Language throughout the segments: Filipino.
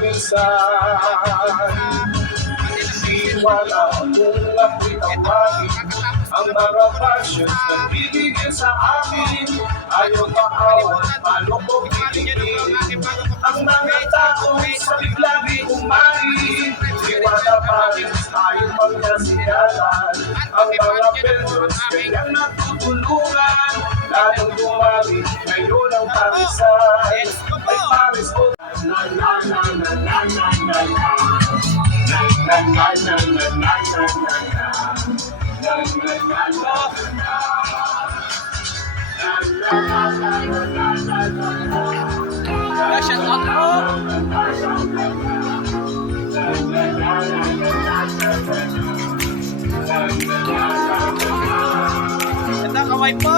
minsan. Di wala kung ako'y tawagin ang mga passions na bibigyan sa akin. Ayaw maawat, malubog, kiligin ang mga tao sa biglagi umari. Di wala pa rin tayo magkasiyalan. Ang mga vendors kanyang natutulungan, lalong dumami ngayon ang parisan. Ay paris ko na na na na na na na na. Shout out po. Ito, kaway po.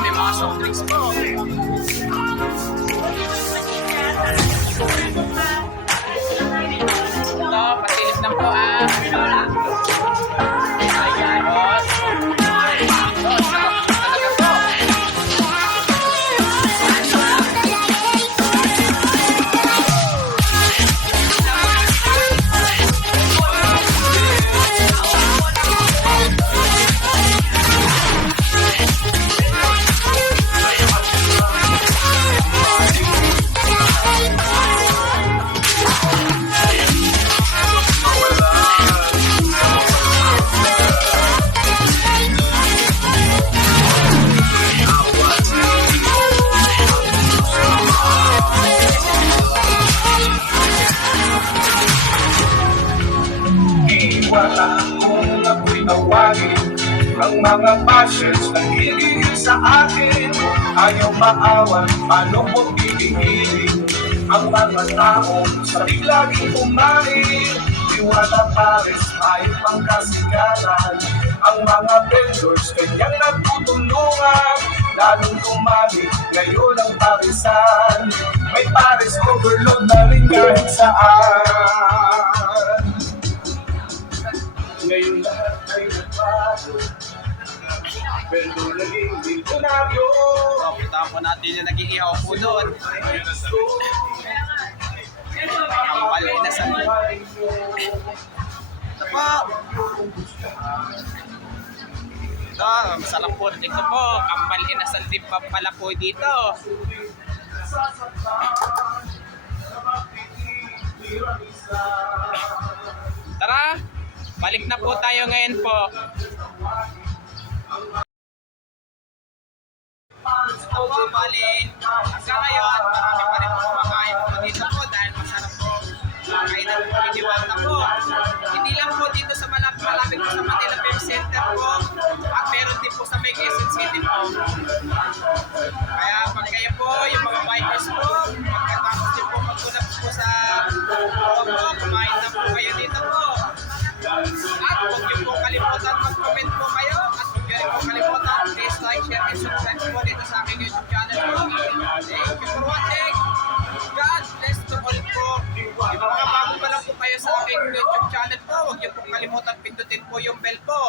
May mga soft drinks po. Ito, pasilip na po wala kung ako'y tawagin ang mga passions na hihigil sa akin. Ayaw maawan, malubog, hihigilin ang mga tao sa biglaging umari. Di wala pares, ayaw pang kasigatan. Ang mga vendors kanyang nagtutulungan, lalong dumami ngayon ang parisan. May pares overload na rin kahit saan. Ngayon lahat ay nagbago, pero naging milyonaryo. Punta po natin yung nag-iihaw po doon. Kambal na sa ito po. Ito, masarap po. Ito po, kambal inasal din pa pala po dito. Tara, balik na po tayo ngayon po. Ito po, balik. Hanggang ngayon, marami pa rin po kumakain po dito po dahil masarap po. Kainan po, iniwata po. Hindi lang po dito sa malapit po sa Manila Film Center po. At meron din po sa May Quezon City po. Kaya pag kayo po, yung mga bikers po, pagkatapos din po magpunap po sa po, kumain na po kayo dito po. At huwag niyo po kalimutan mag-comment po kayo. At huwag niyo po kalimutan, please like, share, and subscribe po dito sa aking YouTube channel po. Thank you for watching. God bless to all po. Yung mga bago pa lang po kayo sa aking YouTube channel po, huwag niyo po kalimutan pindutin po yung bell po.